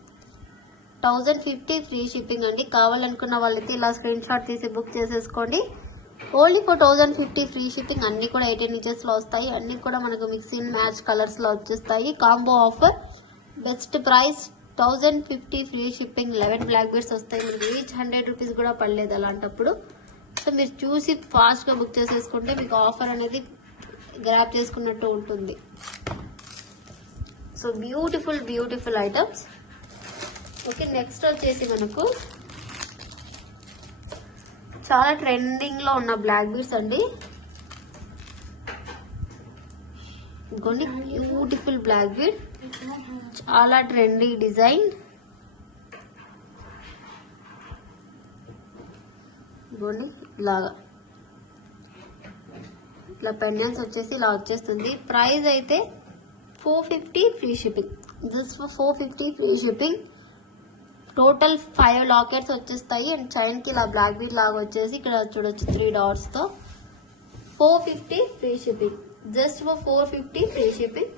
1050 ఫ్రీ షిప్పింగ్ అండి. కావాలనుకున్న వాళ్ళైతే ఇలా స్క్రీన్ షాట్ తీసి బుక్ చేసేసుకోండి. Only for 1050 free shipping. అన్ని కూడా 18 ఇంచెస్ లో వస్తాయి. అన్ని కూడా మనకు మిక్స్ అండ్ మ్యాచ్ కలర్స్ లో వచ్చేస్తాయి. Combo offer, best price 1050 free shipping. 11 black beads వస్తాయి. మనకి ఈచ్ 100 రూపీస్ కూడా పడలేదు అలాంటప్పుడు. సో మీరు చూసి ఫాస్ట్ గా బుక్ చేసేసుకుంటే మీకు ఆఫర్ అనేది గ్రాప్ చేసుకున్నట్టు ఉంటుంది. So beautiful beautiful items. Okay, next వచ్చేసి మనకు చాలా ట్రెండింగ్ లో ఉన్న బ్లాక్ బీడ్స్ అండి. ఇంకొన్ని బ్యూటిఫుల్ బ్లాక్ బీడ్, చాలా ట్రెండీ డిజైన్. ఇంకోండి ఇలాగా ఇట్లా పెండెంట్స్ వచ్చేసి ఇలా వచ్చేస్తుంది. ప్రైస్ అయితే 450 free shipping. Just for 450 free shipping. Total 5 lockets వచ్చేస్తాయి. అండ్ చైన్ కి ఇలా బ్లాక్ బీడ్ లాగా వచ్చేసి ఇక్కడ చూడొచ్చు 3 డాట్స్ తో. 450 free shipping. Just for 450 free shipping.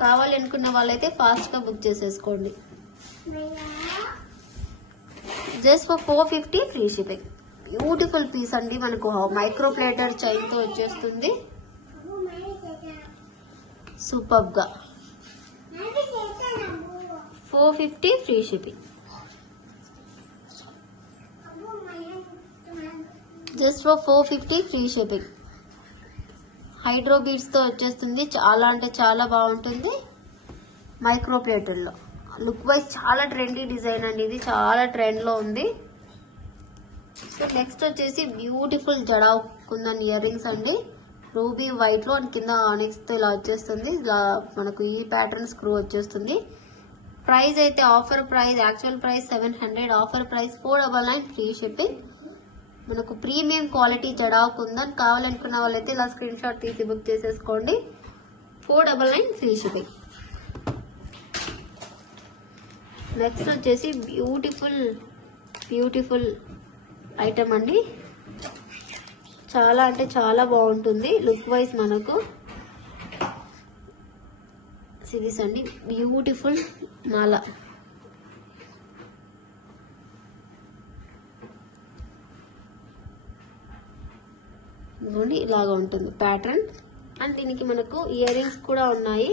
కావాలి అనుకున్న వాళ్ళైతే ఫాస్ట్ గా బుక్ చేసేసుకోండి. Just for 450 free shipping. Beautiful piece అండి. మనకు మైక్రో ప్లేటర్ చైన్ తో వచ్చేస్తుంది. సూపర్ గా 450 free shipping. Just for 450 free shipping. Hydro beads తో వచ్చేస్తుంది. చాలా అంటే చాలా బాగుంటుంది. మైక్రో ప్లేటర్ లో లుక్ వైజ్ చాలా ట్రెండీ డిజైన్ అండి. ఇది చాలా ట్రెండ్ లో ఉంది. సో నెక్స్ట్ వచ్చేసి beautiful jadau kundan ear rings అండి. రూబీ వైట్ లో అండ్ కింద ఆనిక్స్ తో ఇలా వచ్చేస్తుంది. ఇలా మనకు ఈ ప్యాటర్న్ స్క్రూ వచ్చేస్తుంది. ప్రైస్ అయితే offer price, actual price 700, offer price 499 free shipping. మనకు ప్రీమియం క్వాలిటీ జడా కుందన్. కావాలనుకున్న వాళ్ళైతే ఇలా స్క్రీన్ షాట్ తీసి బుక్ చేసేసుకోండి. 499 ఫ్రీ షిప్పింగ్. నెక్స్ట్ వచ్చేసి బ్యూటిఫుల్ బ్యూటిఫుల్ ఐటమ్ అండి. చాలా అంటే చాలా బాగుంటుంది లుక్ వైజ్. మనకు సిరీస్ అండి. బ్యూటిఫుల్ మాల. ఇలాగా ఉంటుంది ప్యాటర్న్. అండ్ దీనికి మనకు ఇయర్ రింగ్స్ కూడా ఉన్నాయి.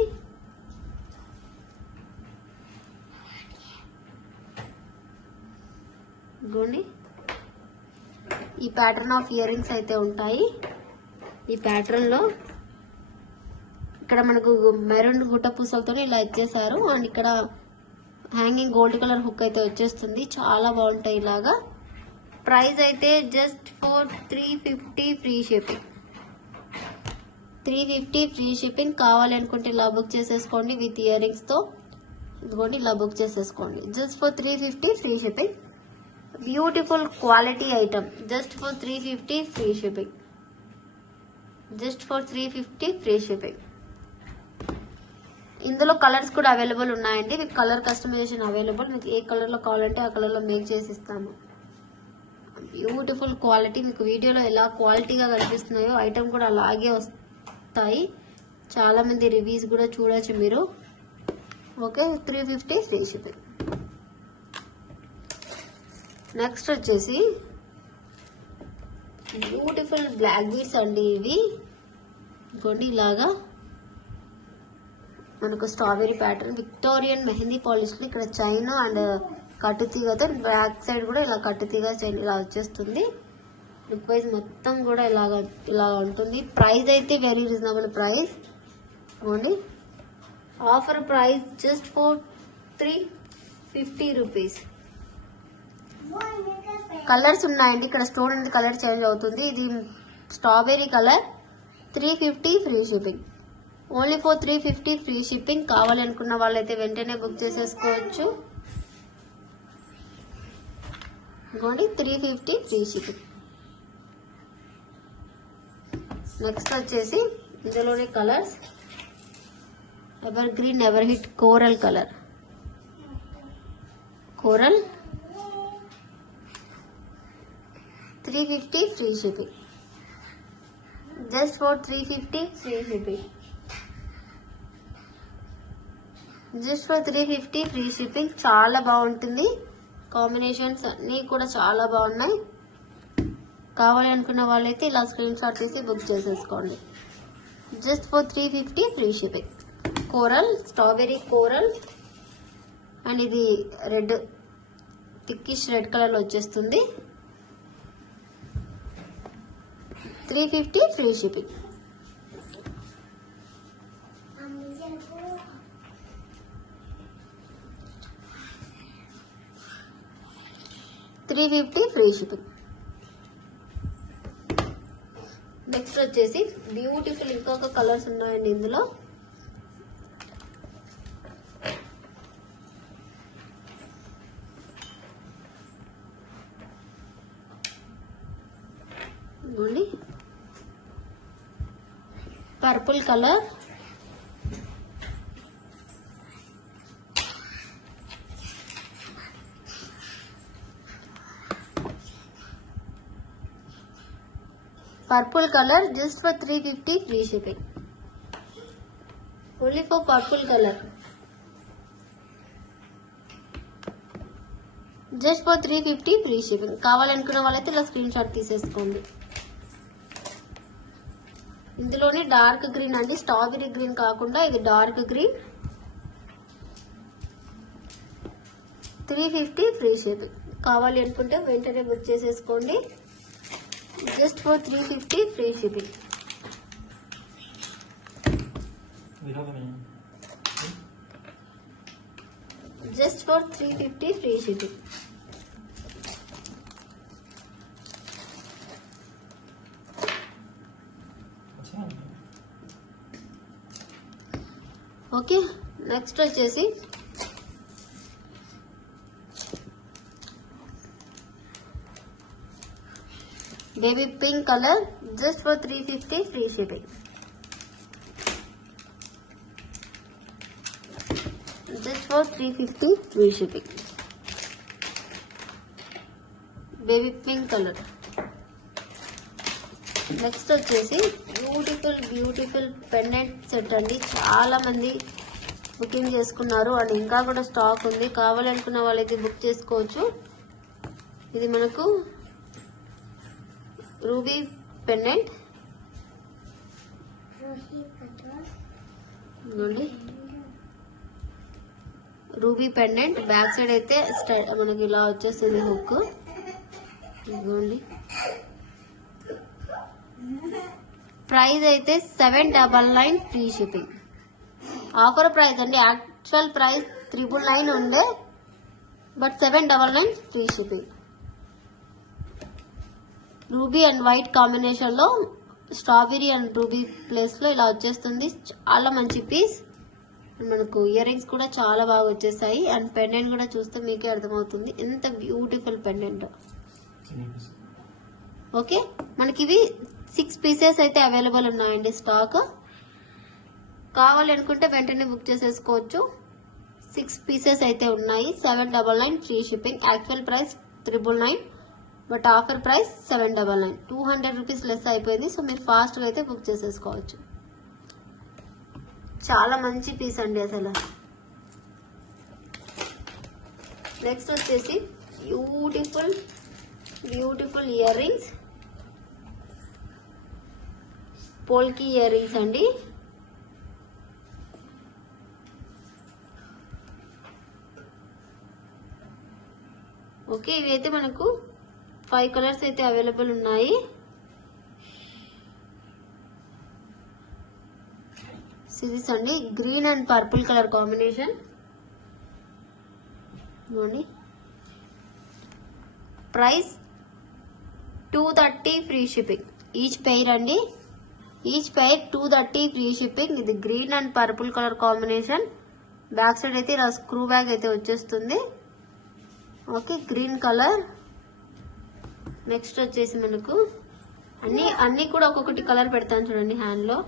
ఇదిగోండి ఈ ప్యాటర్న్ ఆఫ్ ఇయర్ రింగ్స్ అయితే ఉంటాయి. ఈ ప్యాటర్న్ లో ఇక్కడ మనకు మెరూన్ గుట్ట పూసలతో ఇలా ఇచ్చేసారు. అండ్ ఇక్కడ హ్యాంగింగ్ గోల్డ్ కలర్ హుక్ అయితే వచ్చేస్తుంది. చాలా బాగుంటాయి ఇలాగా. ప్రైస్ అయితే just for 350 free shipping. 350 free shipping. కావాలి అనుకుంటే ఇలా బుక్ చేసేసుకోండి విత్ ఇయర్ రింగ్స్ తో. ఇదిగోండి ఇలా బుక్ చేసేసుకోండి. Just for 350 free shipping. Beautiful quality item. Just for 350 free shipping. Just for 350 free shipping. ఇందులో కలర్స్ కూడా అవైలబుల్ ఉన్నాయండి. మీకు కలర్ కస్టమైజేషన్ అవైలబుల్. మీకు ఏ కలర్లో కావాలంటే ఆ కలర్లో మేక్ చేసి ఇస్తాము. Beautiful quality. మీకు వీడియోలో ఎలా క్వాలిటీగా కనిపిస్తున్నాయో ఐటమ్ కూడా అలాగే వస్తాయి. చాలా మంది రివ్యూస్ కూడా చూడొచ్చు మీరు. Okay, 350 free shipping. నెక్స్ట్ వచ్చేసి బ్యూటిఫుల్ బ్లాక్ బీడ్స్ అండి. ఇవి ఇంకోండి ఇలాగా మనకు స్ట్రాబెరీ ప్యాటర్న్ విక్టోరియన్ మెహందీ పాలిష్లో ఇక్కడ చైన్ అండ్ కట్టుతీగతో బ్యాక్ సైడ్ కూడా ఇలా కట్టుతీగ చైన్ ఇలా వచ్చేస్తుంది. లుక్ వైజ్ మొత్తం కూడా ఇలా ఉంటుంది. ప్రైస్ అయితే very reasonable price. Only offer price just for 350 rupees. Colours ఉన్నాయండి. ఇక్కడ స్టోన్ అనేది కలర్ చేంజ్ అవుతుంది. ఇది strawberry colour. 350 free shipping. Only for 350 free shipping. కావాలనుకున్న వాళ్ళైతే వెంటనే బుక్ చేసేసుకోవచ్చు. ఇంకోండి 350 ఫ్రీ షిప్పింగ్. నెక్స్ట్ వచ్చేసి ఇందులోనే colours ever green ever hit coral colour. Coral 350 free shipping. Just for 350 free shipping. Just for 350 free shipping. చాలా బాగుంటుంది. కాంబినేషన్స్ అన్నీ కూడా చాలా బాగున్నాయి. కావాలి అనుకున్న వాళ్ళైతే ఇలా స్క్రీన్ షాట్ తీసి బుక్ చేసేసుకోండి. Just for 350 free shipping. Coral, strawberry coral and ఇది రెడ్, థిక్కిష్ రెడ్ కలర్లో వచ్చేస్తుంది. 350 free shipping. Free shipping. Next వచ్చేసి బ్యూటిఫుల్ ఇంకొక కలర్స్ ఉన్నాయండి ఇందులో. Purple colour, purple color just for 350 free shipping. Only for purple color just for 350 free shipping. కావాలనుకున్న వాళ్ళైతే ఇలా స్క్రీన్ షాట్ తీసేసుకోండి. ఇందులోనే డార్క్ గ్రీన్ అండి, స్ట్రాబెరీ గ్రీన్ కాకుండా ఇది డార్క్ గ్రీన్. 350 free shipping. కావాలి అనుకుంటే వెంటనే బుక్ చేసేసుకోండి. Just for 350 free shipping. Just for 350 free shipping. Okay, next వచ్చేసి baby pink colour just for 350 free shipping. Just for 350 free shipping. Baby pink colour. Next వచ్చేసి beautiful pendant set అండి. చాలా మంది booking చేసుకున్నారు అండ్ ఇంకా కూడా stock ఉంది. కావాలనుకున్న వాళ్ళైతే బుక్ చేసుకోవచ్చు. ఇది మనకు ruby pendant. Ruby pendant back side అయితే మనకి ఇలా వచ్చేస్తుంది హుక్. ఇదిగోండి. ప్రైస్ అయితే 799 ఫ్రీ షిప్పింగ్. ఆఫర్ ప్రైస్ అండి. యాక్చువల్ ప్రైస్ 999 ఉండే, but 799 free shipping. Ruby and white combination లో స్ట్రాబెరీ అండ్ రూబీ ప్లేస్ లో ఇలా వచ్చేస్తుంది. చాలా మంచి పీస్. మనకు ఇయర్ రింగ్స్ కూడా చాలా బాగా వచ్చేసాయి అండ్ పెండెంట్ కూడా చూస్తే మీకే అర్థమవుతుంది ఎంత బ్యూటిఫుల్ పెండెంట్. ఓకే, మనకి ఇవి 6 పీసెస్ అయితే అవైలబుల్ ఉన్నాయండి స్టాక్. కావాలనుకుంటే వెంటనే బుక్ చేసేసుకోవచ్చు. 6 పీసెస్ అయితే ఉన్నాయి. 799 free shipping. Actual price 999, but offer price 799. 200 rupees less అయిపోయింది. సో మీరు ఫాస్ట్గా అయితే బుక్ చేసేసుకోవచ్చు. చాలా మంచి పీస్ అండి అసలు. నెక్స్ట్ వచ్చేసి beautiful earrings, polki earrings అండి. ఓకే, ఇవి అయితే మనకు 5 కలర్స్ అయితే అవైలబుల్ ఉన్నాయి. సిరీస్ అండి, green and purple colour combination. Price 230 free shipping. Each pair అండి, ఈచ్ పెయిర్ 230 ఫ్రీ షిప్పింగ్. ఇది green and purple colour combination. Back side అయితే ఇలా స్క్రూ బ్యాగ్ అయితే వచ్చేస్తుంది. Okay, green colour. నెక్స్ట్ వచ్చేసి మనకు అన్ని కూడా ఒక్కొక్కటి కలర్ పెడతాను చూడండి హ్యాండ్ లో.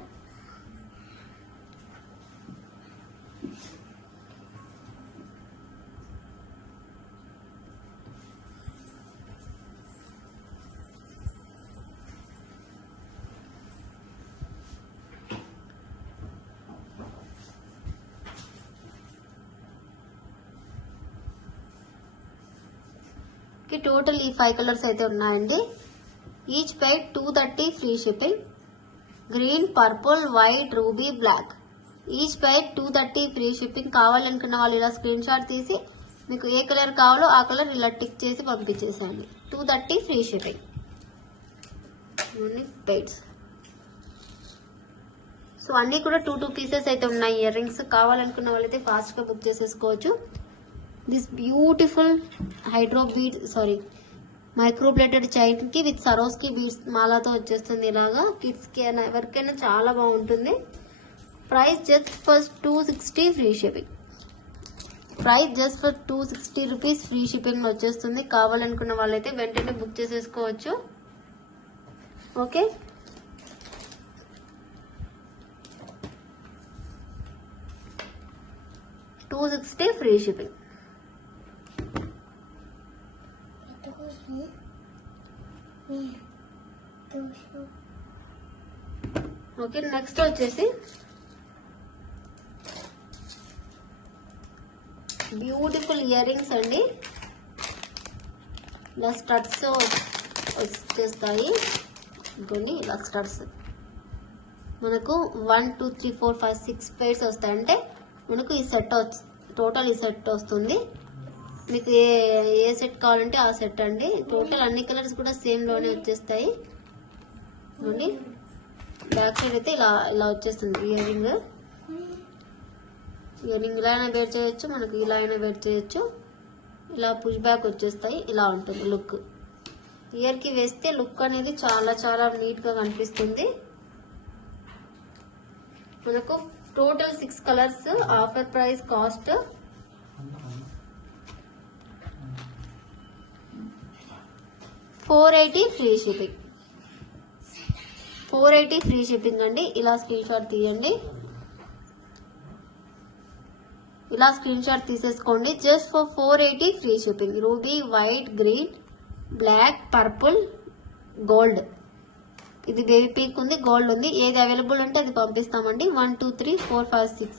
టోటల్ ఈ 5 కలర్స్ అయితే ఉన్నాయండి. Each pair 230 free shipping. Green, purple, white, ruby, black. Each pair 230 free shipping. కావాలనుకున్న వాళ్ళు ఇలా స్క్రీన్ షాట్ తీసి మీకు ఏ కలర్ కావాలో ఆ కలర్ ఇలా టిక్ చేసి పంపించేసేయండి. 230 ఫ్రీ షిప్పింగ్. పెయిర్స్. సో అన్ని కూడా 2 పీసెస్ అయితే ఉన్నాయి ఇయర్ రింగ్స్. కావాలనుకున్న వాళ్ళైతే ఫాస్ట్ గా బుక్ చేసేసుకోవచ్చు. This beautiful micro plated chain కి విత్ సరోస్కి బీడ్స్ మాలాతో వచ్చేస్తుంది. ఇలాగా కిడ్స్ కి అయినా ఎవరికైనా చాలా బాగుంటుంది. Price just for 260 free shipping. Price just for 260 rupees free shipping వచ్చేస్తుంది. కావాలనుకున్న వాళ్ళైతే వెంటనే బుక్ చేసేసుకోవచ్చు. Okay, $260 free shipping. Okay, next వచ్చేసి బ్యూటిఫుల్ ఇయర్ రింగ్స్ అండి. ఇలా స్టడ్స్ వచ్చేస్తాయి. కొన్ని ఇలా స్టడ్స్ మనకు 1 2 3 4 5 6 పెయిర్స్ వస్తాయి. అంటే మనకు ఈ సెట్ టోటల్ ఈ సెట్ వస్తుంది. మీకు ఏ సెట్ కావాలంటే ఆ సెట్ అండి. టోటల్ అన్ని కలర్స్ కూడా సేమ్ లోనే వచ్చేస్తాయి. బ్యాక్ సైడ్ అయితే ఇలా వచ్చేస్తుంది ఇయర్ రింగ్. ఇలా అయినా వేర్ చేయొచ్చు, మనకు ఇలా అయినా వేర్ చేయొచ్చు. ఇలా పుష్ బ్యాక్ వచ్చేస్తాయి. ఇలా ఉంటుంది లుక్. ఇయర్ కి వేస్తే లుక్ అనేది చాలా చాలా నీట్ గా కనిపిస్తుంది. మనకు total 6 colours. Offer price cost $480 free shipping. 480 free shipping అండి. ఇలా స్క్రీన్ షాట్ తీయండి. ఇలా స్క్రీన్ షాట్ తీసేసుకోండి. Just for 480 free shipping. Ruby, white, green, black, purple, gold. ఇది బేబీ పింక్ ఉంది, గోల్డ్ ఉంది. ఏది అవైలబుల్ ఉంటే అది పంపిస్తామండి. 1 2 3 4 5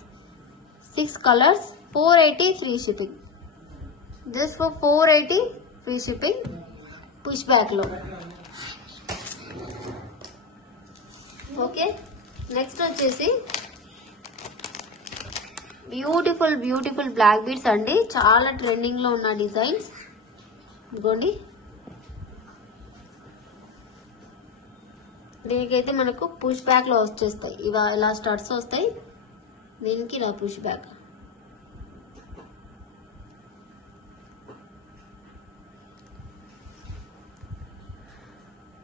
6 colours. 480 free shipping. Just for 480 free shipping. Push back లో. ఓకే, నెక్స్ట్ వచ్చేసి బ్యూటిఫుల్ బ్లాక్ బీడ్స్ అండి. చాలా ట్రెండింగ్ లో ఉన్న డిజైన్స్. ఇదిగోండి, దీనికైతే మనకు పుష్ బ్యాక్ లో వచ్చేస్తాయి. ఇలా స్టడ్స్ వస్తాయి. దీనికి ఇలా పుష్ బ్యాక్.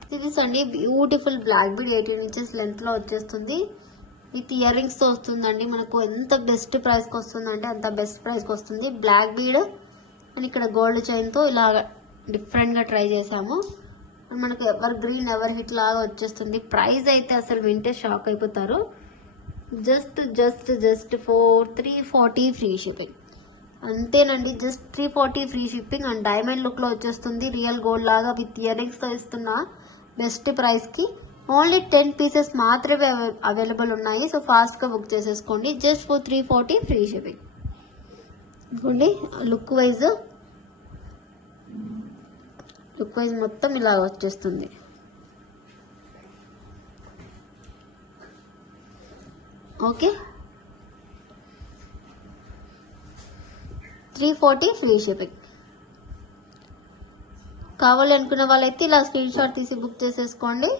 సిరీస్ అండి. Beautiful black bead 18 inches length లో వచ్చేస్తుంది. విత్ ఇయర్ రింగ్స్ తో వస్తుందండి. మనకు ఎంత బెస్ట్ ప్రైస్ కి వస్తుందంటే అంత బెస్ట్ ప్రైస్ కి వస్తుంది. బ్లాక్ బీడ్ అండ్ ఇక్కడ గోల్డ్ చైన్ తో ఇలా డిఫరెంట్ గా ట్రై చేసాము. మనకు ఎవర్ గ్రీన్ ఎవర్ హిట్ లాగా వచ్చేస్తుంది. ప్రైస్ అయితే అసలు వింటే షాక్ అయిపోతారు. జస్ట్ 340 ఫ్రీ షిప్పింగ్ అంతేనండి. Just 340 free shipping and diamond look లో వచ్చేస్తుంది. రియల్ గోల్డ్ లాగా విత్ ఇయర్ రింగ్స్ తో ఇస్తున్నా బెస్ట్ ప్రైస్ కి. ఓన్లీ 10 పీసెస్ మాత్రమే అవైలబుల్ ఉన్నాయి. సో ఫాస్ట్ గా బుక్ చేసేసుకోండి. Just for 340 free shipping. ఇదిగోండి లుక్ వైజ్ మొత్తం ఇలా వచ్చేస్తుంది. Okay 340 free shipping. కావాలి అనుకున్న వాళ్ళైతే ఇలా స్క్రీన్ షాట్ తీసి బుక్ చేసేసుకోండి.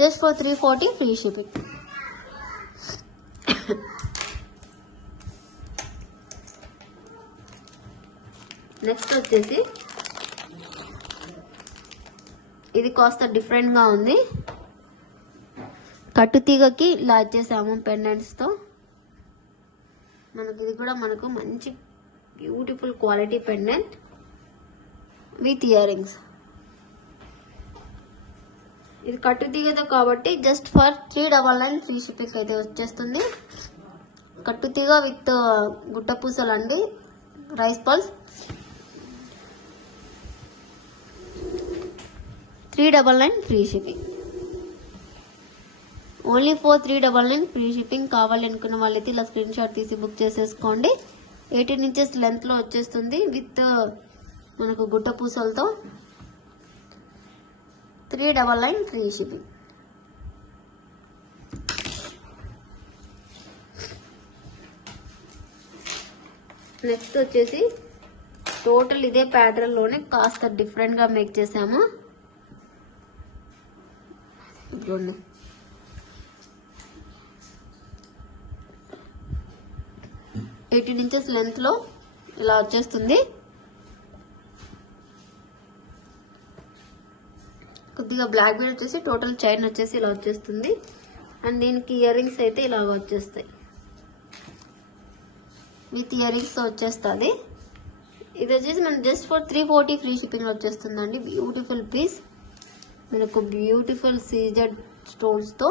Just for 340 free shipping. Next వచ్చేసి ఇది కాస్త డిఫరెంట్ గా ఉంది. కట్టుతీగకి ఇలా వచ్చేసాము పెండెంట్స్ తో. మనకి ఇది కూడా మనకు మంచి beautiful quality pendant with ear rings. ఇది కట్టుతీగతో కాబట్టి జస్ట్ ఫర్ 399 ఫ్రీ షిప్పింగ్ అయితే వచ్చేస్తుంది. కట్టుతీగ విత్ గుట్ట పూసలు అండి, rice pearls. 399 free shipping. Only for 399 free shipping. కావాలి అనుకున్న వాళ్ళైతే ఇలా స్క్రీన్ షాట్ తీసి బుక్ చేసేసుకోండి. 18 ఇంచెస్ లెంత్ లో వచ్చేస్తుంది విత్ మనకు గుట్ట పూసలతో. 399 ఫ్రీ షిప్పింగ్. నెక్స్ట్ వచ్చేసి టోటల్ ఇదే ప్యాటర్న్ లోనే కాస్త డిఫరెంట్ గా మేక్ చేసాము. ఇదిగోండి 18 ఇంచెస్ లెంత్ లో ఇలా వచ్చేస్తుంది. కొద్దిగా బ్లాక్ బీడ్ వచ్చేసి టోటల్ చైన్ వచ్చేసి ఇలా వచ్చేస్తుంది. అండ్ దీనికి ఇయర్ రింగ్స్ అయితే ఇలాగ వచ్చేస్తాయి. విత్ ఇయర్ రింగ్స్ తో వచ్చేస్తుంది. ఇది వచ్చేసి మనం జస్ట్ ఫర్ 340 ఫ్రీ షిప్పింగ్ వచ్చేస్తుందండి. బ్యూటిఫుల్ పీస్, మనకు బ్యూటిఫుల్ సీజెడ్ స్టోన్స్ తో.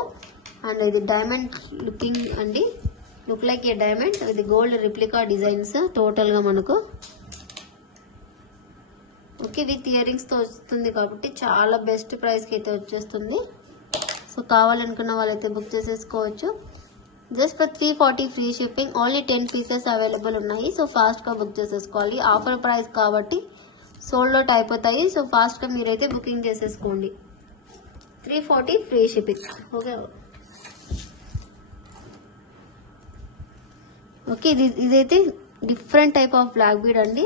అండ్ ఇది డైమండ్ లుకింగ్ అండి, లుక్ లైక్ ఏ డైమండ్. ఇది గోల్డ్ రిప్లికా డిజైన్స్ టోటల్ గా మనకు. ఓకే విత్ ఇయర్ రింగ్స్ తో వస్తుంది కాబట్టి చాలా బెస్ట్ ప్రైస్ కి అయితే వచ్చేస్తుంది. సో కావాలనుకున్న వాళ్ళైతే బుక్ చేసేసుకోవచ్చు. Just for 340 free shipping. Only 10 pieces available ఉన్నాయి. సో ఫాస్ట్ గా బుక్ చేసేసుకోవాలి. ఆఫర్ ప్రైస్ కాబట్టి సోల్డ్ అవుట్ అయిపోతాయి. సో ఫాస్ట్ గా మీరైతే బుకింగ్ చేసేసుకోండి. 340 ఫ్రీ షిప్పింగ్. ఓకే ఇదైతే different type of black bead అండి.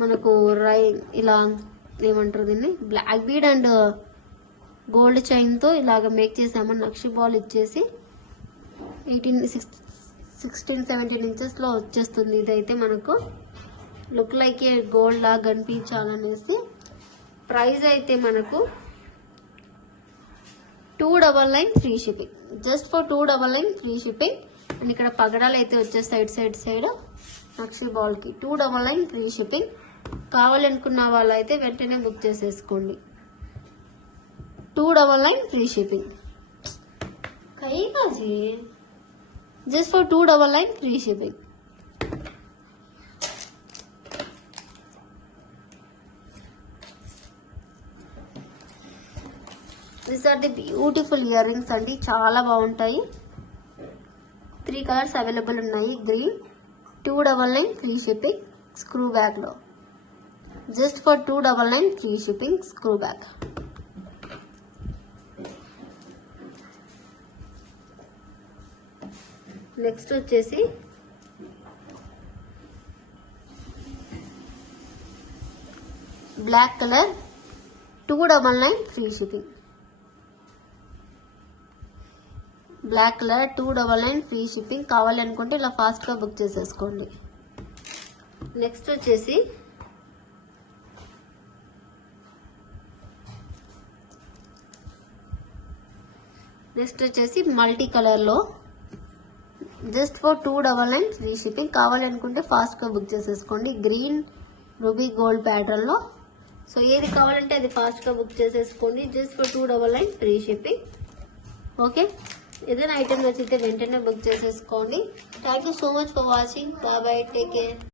మనకు ఇలా ఏమంటారు దీన్ని, black bead and gold chain తో ఇలాగ మేక్ చేసాము. నక్షి బాల్ ఇచ్చేసి 16-17 ఇంచెస్ లో వచ్చేస్తుంది. ఇదైతే మనకు లుక్ లైక్ ఏ గోల్డ్ లా కనిపించాలనేసి. ప్రైస్ అయితే మనకు 299 free shipping. Just for 299 free shipping. And ఇక్కడ పగడాలు అయితే వచ్చేస్తాయి సైడ్ నక్షి బాల్ కి. 299 ఫ్రీ షిప్పింగ్. కావాలనుకున్న వాళ్ళు అయితే వెంటనే బుక్ చేసేసుకోండి. 299 free shipping. Just for 299 free shipping. These are the beautiful earrings అండి, చాలా బాగుంటాయి. 3 కలర్స్ అవైలబుల్ ఉన్నాయి. Green 299 free shipping screw back లో. Just for 299 free shipping screw back. Next వచ్చేసి black colour 299 free shipping. Black colour 299 free shipping. కావాలనుకుంటే ఇలా fast గా book చేసేసుకోండి. నెక్స్ట్ వచ్చేసి మల్టీ కలర్ లో జస్ట్ ఫర్ 299 ఫ్రీ షిప్పింగ్. కావాలనుకుంటే ఫాస్ట్ గా బుక్ చేసేసుకోండి. గ్రీన్ రూబీ గోల్డ్ ప్యాటర్న్ లో సో ఏది కావాలంటే అది ఫాస్ట్గా బుక్ చేసేసుకోండి. Just for 299 free shipping. Okay, ఏదైనా ఐటమ్ నచ్చితే వెంటనే బుక్ చేసేసుకోండి. Thank you so much for watching. Bye bye, take care.